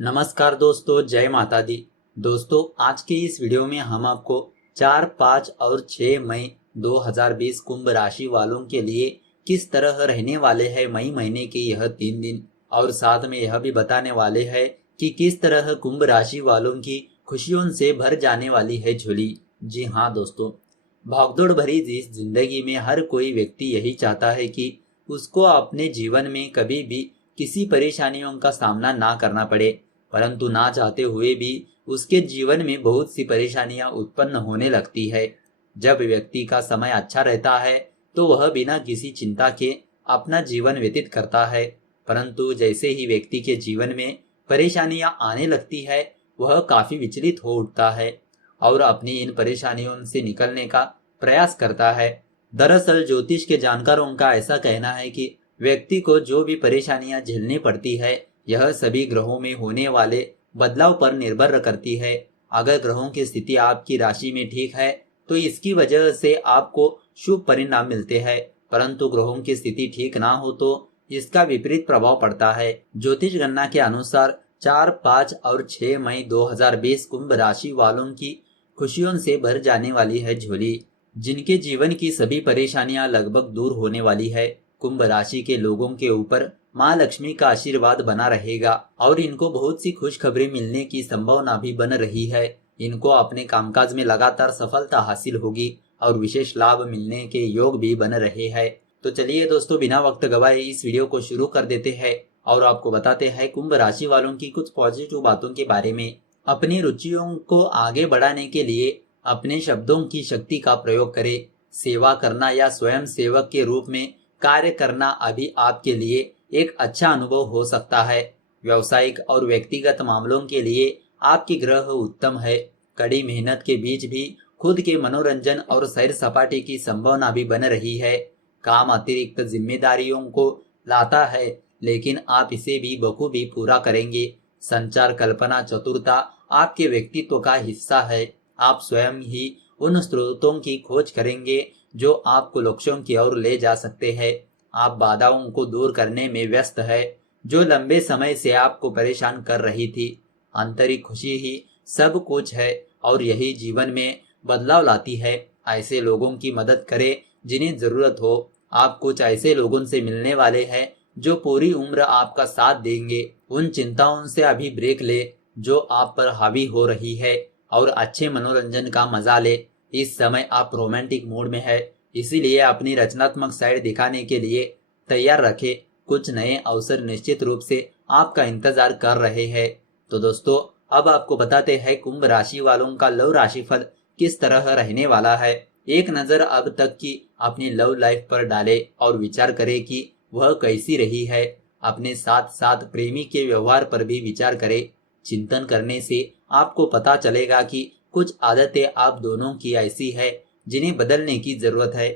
नमस्कार दोस्तों, जय माता दी। दोस्तों, आज के इस वीडियो में हम आपको 4, 5 और 6 मई 2020 कुंभ राशि वालों के लिए किस तरह रहने वाले हैं मई महीने के यह 3 दिन, और साथ में यह भी बताने वाले हैं कि किस तरह कुंभ राशि वालों की खुशियों से भर जाने वाली है झोली। जी हाँ दोस्तों, भागदौड़ भरी इस जिंदगी में हर कोई व्यक्ति यही चाहता है कि उसको अपने जीवन में कभी भी किसी परेशानियों का सामना ना करना पड़े, परंतु ना चाहते हुए भी उसके जीवन में बहुत सी परेशानियां उत्पन्न होने लगती है। जब व्यक्ति का समय अच्छा रहता है तो वह बिना किसी चिंता के अपना जीवन व्यतीत करता है, परंतु जैसे ही व्यक्ति के जीवन में परेशानियां आने लगती है वह काफी विचलित हो उठता है और अपनी इन परेशानियों से निकलने का प्रयास करता है। दरअसल ज्योतिष के जानकारों का ऐसा कहना है कि व्यक्ति को जो भी परेशानियां झेलनी पड़ती है यह सभी ग्रहों में होने वाले बदलाव पर निर्भर करती है। अगर ग्रहों की स्थिति आपकी राशि में ठीक है तो इसकी वजह से आपको शुभ परिणाम मिलते हैं, परंतु ग्रहों की स्थिति ठीक ना हो तो इसका विपरीत प्रभाव पड़ता है। ज्योतिष गणना के अनुसार 4, 5 और 6 मई 2020 कुंभ राशि वालों की खुशियों से भर जाने वाली है झोली, जिनके जीवन की सभी परेशानियां लगभग दूर होने वाली है। कुंभ राशि के लोगों के ऊपर माँ लक्ष्मी का आशीर्वाद बना रहेगा और इनको बहुत सी खुशखबरी मिलने की संभावना भी बन रही है। इनको अपने कामकाज में लगातार सफलता हासिल होगी और विशेष लाभ मिलने के योग भी बन रहे हैं। तो चलिए दोस्तों, बिना वक्त गवाए इस वीडियो को शुरू कर देते हैं और आपको बताते हैं कुंभ राशि वालों की कुछ पॉजिटिव बातों के बारे में। अपनी रुचियों को आगे बढ़ाने के लिए अपने शब्दों की शक्ति का प्रयोग करें। सेवा करना या स्वयं सेवक के रूप में कार्य करना अभी आपके लिए एक अच्छा अनुभव हो सकता है। व्यवसायिक और व्यक्तिगत मामलों के लिए आपकी ग्रह उत्तम है। कड़ी मेहनत के बीच भी खुद के मनोरंजन और सैर सपाटे की संभावना भी बन रही है। काम अतिरिक्त जिम्मेदारियों को लाता है, लेकिन आप इसे भी बखूबी पूरा करेंगे। संचार कल्पना चतुरता आपके व्यक्तित्व का हिस्सा है। आप स्वयं ही उन स्रोतों की खोज करेंगे जो आपको लक्ष्यों की ओर ले जा सकते हैं। आप बाधाओं को दूर करने में व्यस्त है जो लंबे समय से आपको परेशान कर रही थी। आंतरिक खुशी ही सब कुछ है और यही जीवन में बदलाव लाती है। ऐसे लोगों की मदद करें जिन्हें जरूरत हो। आप कुछ ऐसे लोगों से मिलने वाले हैं जो पूरी उम्र आपका साथ देंगे। उन चिंताओं से अभी ब्रेक ले जो आप पर हावी हो रही है और अच्छे मनोरंजन का मजा ले। इस समय आप रोमांटिक मूड में है, इसीलिए अपनी रचनात्मक साइड दिखाने के लिए तैयार रखें। कुछ नए अवसर निश्चित रूप से आपका इंतजार कर रहे हैं। तो दोस्तों, अब आपको बताते हैं कुंभ राशि वालों का लव राशिफल किस तरह रहने वाला है। एक नजर अब तक की अपनी लव लाइफ पर डालें और विचार करें कि वह कैसी रही है। अपने साथ साथ प्रेमी के व्यवहार पर भी विचार करें। चिंतन करने से आपको पता चलेगा कि कुछ आदतें आप दोनों की ऐसी है जिन्हें बदलने की जरूरत है।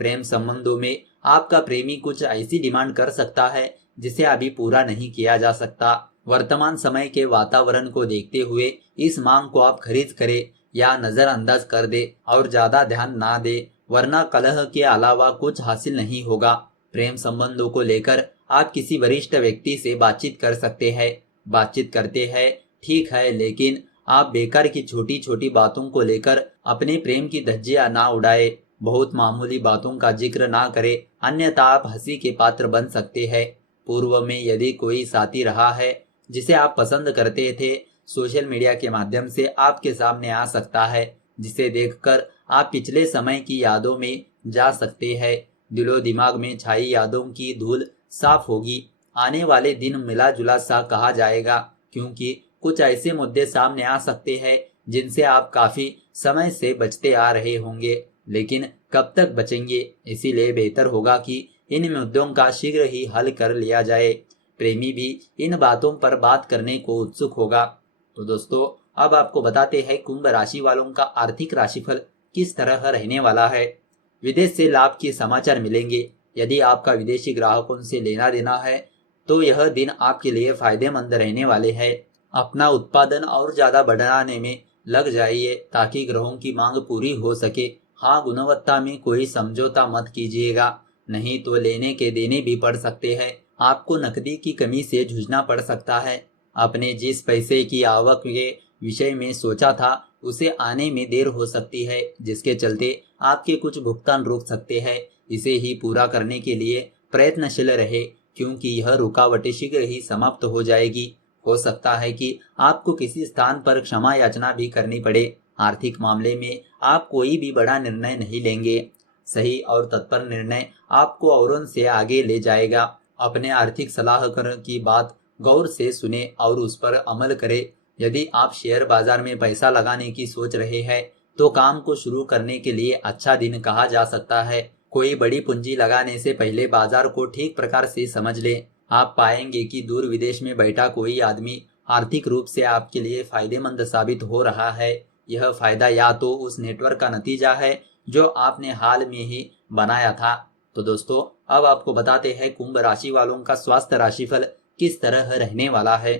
प्रेम संबंधों में आपका प्रेमी कुछ ऐसी डिमांड कर सकता है जिसे अभी पूरा नहीं किया जा सकता। वर्तमान समय के वातावरण को देखते हुए इस मांग को आप खरीद करें या नजरअंदाज कर दे और ज्यादा ध्यान ना दे, वरना कलह के अलावा कुछ हासिल नहीं होगा। प्रेम संबंधों को लेकर आप किसी वरिष्ठ व्यक्ति से बातचीत कर सकते हैं। बातचीत करते हैं ठीक है, लेकिन आप बेकार की छोटी छोटी बातों को लेकर अपने प्रेम की धज्जियां ना उड़ाए। बहुत मामूली बातों का जिक्र ना करें, अन्यथा आप हंसी के पात्र बन सकते हैं। पूर्व में यदि कोई साथी रहा है जिसे आप पसंद करते थे, सोशल मीडिया के माध्यम से आपके सामने आ सकता है, जिसे देखकर आप पिछले समय की यादों में जा सकते हैं। दिलो दिमाग में छाई यादों की धूल साफ होगी। आने वाले दिन मिला जुला सा कहा जाएगा, क्योंकि कुछ ऐसे मुद्दे सामने आ सकते हैं जिनसे आप काफी समय से बचते आ रहे होंगे, लेकिन कब तक बचेंगे। इसीलिए बेहतर होगा कि इन मुद्दों का शीघ्र ही हल कर लिया जाए। प्रेमी भी इन बातों पर बात करने को उत्सुक होगा। तो दोस्तों, अब आपको बताते हैं कुंभ राशि वालों का आर्थिक राशिफल किस तरह रहने वाला है। विदेश से लाभ के समाचार मिलेंगे। यदि आपका विदेशी ग्राहकों से लेना देना है तो यह दिन आपके लिए फायदेमंद रहने वाले हैं। अपना उत्पादन और ज्यादा बढ़ाने में लग जाइए ताकि ग्रहों की मांग पूरी हो सके। हाँ, गुणवत्ता में कोई समझौता मत कीजिएगा, नहीं तो लेने के देने भी पड़ सकते हैं। आपको नकदी की कमी से जूझना पड़ सकता है। आपने जिस पैसे की आवक के विषय में सोचा था उसे आने में देर हो सकती है, जिसके चलते आपके कुछ भुगतान रुक सकते हैं। इसे ही पूरा करने के लिए प्रयत्नशील रहे, क्योंकि यह रुकावटें शीघ्र ही समाप्त हो जाएगी। हो सकता है कि आपको किसी स्थान पर क्षमा याचना भी करनी पड़े। आर्थिक मामले में आप कोई भी बड़ा निर्णय नहीं लेंगे। सही और तत्पर निर्णय आपको औरों से आगे ले जाएगा। अपने आर्थिक सलाहकार की बात गौर से सुने और उस पर अमल करें। यदि आप शेयर बाजार में पैसा लगाने की सोच रहे हैं तो काम को शुरू करने के लिए अच्छा दिन कहा जा सकता है। कोई बड़ी पूंजी लगाने से पहले बाजार को ठीक प्रकार से समझ ले। आप पाएंगे कि दूर विदेश में बैठा कोई आदमी आर्थिक रूप से आपके लिए फायदेमंद साबित हो रहा है। यह फायदा या तो उस नेटवर्क का नतीजा है जो आपने हाल में ही बनाया था। तो दोस्तों, अब आपको बताते हैं कुंभ राशि वालों का स्वास्थ्य राशिफल किस तरह रहने वाला है।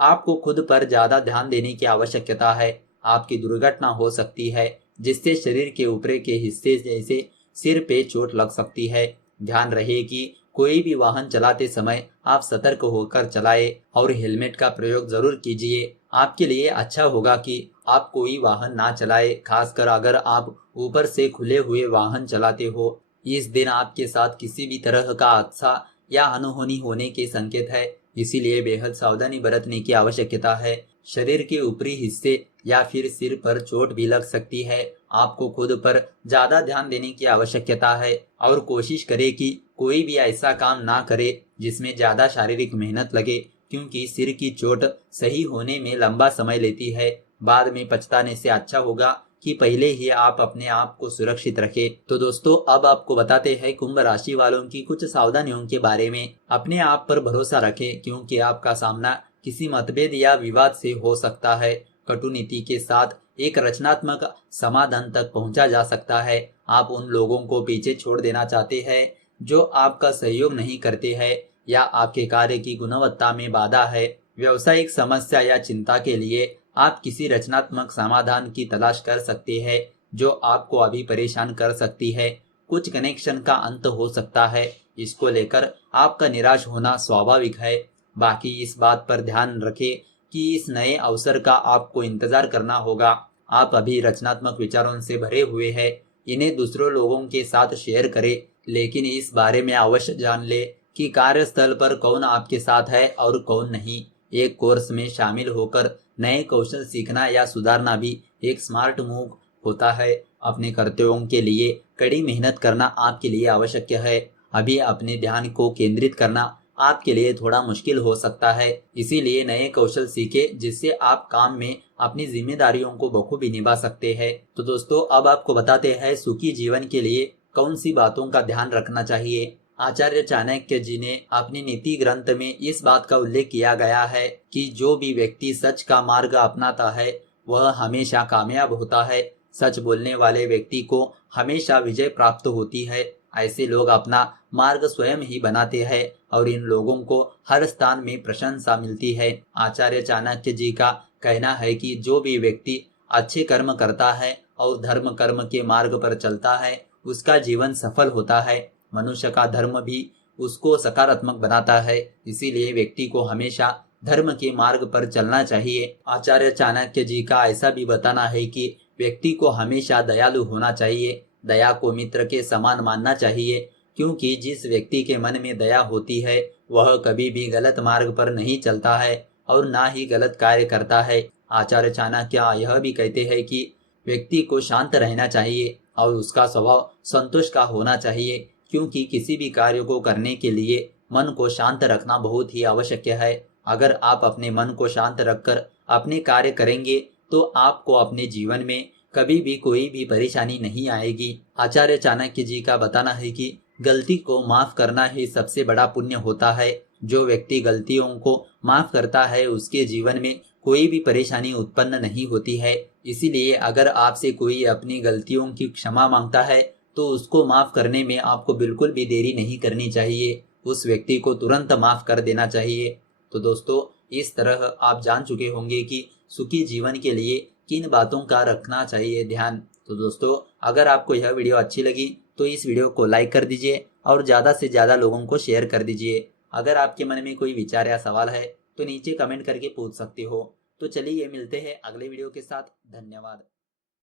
आपको खुद पर ज्यादा ध्यान देने की आवश्यकता है। आपकी दुर्घटना हो सकती है, जिससे शरीर के ऊपरी के हिस्से जैसे सिर पे चोट लग सकती है। ध्यान रहे कि कोई भी वाहन चलाते समय आप सतर्क होकर चलाएं और हेलमेट का प्रयोग जरूर कीजिए। आपके लिए अच्छा होगा कि आप कोई वाहन ना चलाएं, खासकर अगर आप ऊपर से खुले हुए वाहन चलाते हो। इस दिन आपके साथ किसी भी तरह का हादसा या अनहोनी होने के संकेत है, इसीलिए बेहद सावधानी बरतने की आवश्यकता है। शरीर के ऊपरी हिस्से या फिर सिर पर चोट भी लग सकती है। आपको खुद पर ज्यादा ध्यान देने की आवश्यकता है और कोशिश करें कि कोई भी ऐसा काम ना करे जिसमें ज्यादा शारीरिक मेहनत लगे, क्योंकि सिर की चोट सही होने में लंबा समय लेती है। बाद में पछताने से अच्छा होगा कि पहले ही आप अपने आप को सुरक्षित रखें। तो दोस्तों, अब आपको बताते हैं कुंभ राशि वालों की कुछ सावधानियों के बारे में। अपने आप पर भरोसा रखें, क्योंकि आपका सामना किसी मतभेद या विवाद से हो सकता है। कटु नीति के साथ एक रचनात्मक समाधान तक पहुंचा जा सकता है। आप उन लोगों को पीछे छोड़ देना चाहते हैं जो आपका सहयोग नहीं करते हैं या आपके कार्य की गुणवत्ता में बाधा है। व्यवसायिक समस्या या चिंता के लिए आप किसी रचनात्मक समाधान की तलाश कर सकते हैं जो आपको अभी परेशान कर सकती है। कुछ कनेक्शन का अंत हो सकता है, इसको लेकर आपका निराश होना स्वाभाविक है। बाकी इस बात पर ध्यान रखें कि इस नए अवसर का आपको इंतजार करना होगा। आप अभी रचनात्मक विचारों से भरे हुए हैं। इन्हें दूसरों लोगों के साथ शेयर करें, लेकिन इस बारे में अवश्य जान ले कि कार्यस्थल पर कौन आपके साथ है और कौन नहीं। एक कोर्स में शामिल होकर नए कौशल सीखना या सुधारना भी एक स्मार्ट मूव होता है। अपने कर्तव्यों के लिए कड़ी मेहनत करना आपके लिए आवश्यक है। अभी अपने ध्यान को केंद्रित करना आपके लिए थोड़ा मुश्किल हो सकता है, इसीलिए नए कौशल सीखे जिससे आप काम में अपनी जिम्मेदारियों को बखूबी निभा सकते हैं। तो दोस्तों, अब आपको बताते हैं सुखी जीवन के लिए कौन सी बातों का ध्यान रखना चाहिए। आचार्य चाणक्य जी ने अपनी नीति ग्रंथ में इस बात का उल्लेख किया गया है कि जो भी व्यक्ति सच का मार्ग अपनाता है वह हमेशा कामयाब होता है। सच बोलने वाले व्यक्ति को हमेशा विजय प्राप्त होती है। ऐसे लोग अपना मार्ग स्वयं ही बनाते हैं और इन लोगों को हर स्थान में प्रशंसा मिलती है। आचार्य चाणक्य जी का कहना है कि जो भी व्यक्ति अच्छे कर्म करता है और धर्म कर्म के मार्ग पर चलता है उसका जीवन सफल होता है। मनुष्य का धर्म भी उसको सकारात्मक बनाता है, इसीलिए व्यक्ति को हमेशा धर्म के मार्ग पर चलना चाहिए। आचार्य चाणक्य जी का ऐसा भी बताना है कि व्यक्ति को हमेशा दयालु होना चाहिए। दया को मित्र के समान मानना चाहिए, क्योंकि जिस व्यक्ति के मन में दया होती है वह कभी भी गलत मार्ग पर नहीं चलता है और ना ही गलत कार्य करता है। आचार्य चाणक्य यह भी कहते हैं कि व्यक्ति को शांत रहना चाहिए और उसका स्वभाव संतोष का होना चाहिए, क्योंकि किसी भी कार्य को करने के लिए मन को शांत रखना बहुत ही आवश्यक है। अगर आप अपने मन को शांत रखकर अपने कार्य करेंगे तो आपको अपने जीवन में कभी भी कोई भी परेशानी नहीं आएगी। आचार्य चाणक्य जी का बताना है कि गलती को माफ करना ही सबसे बड़ा पुण्य होता है। जो व्यक्ति गलतियों को माफ करता है उसके जीवन में कोई भी परेशानी उत्पन्न नहीं होती है। इसीलिए अगर आपसे कोई अपनी गलतियों की क्षमा मांगता है तो उसको माफ करने में आपको बिल्कुल भी देरी नहीं करनी चाहिए। उस व्यक्ति को तुरंत माफ कर देना चाहिए। तो दोस्तों, इस तरह आप जान चुके होंगे कि सुखी जीवन के लिए किन बातों का रखना चाहिए ध्यान। तो दोस्तों, अगर आपको यह वीडियो अच्छी लगी तो इस वीडियो को लाइक कर दीजिए और ज़्यादा से ज़्यादा लोगों को शेयर कर दीजिए। अगर आपके मन में कोई विचार या सवाल है तो नीचे कमेंट करके पूछ सकते हो। तो चलिए मिलते हैं अगले वीडियो के साथ। धन्यवाद।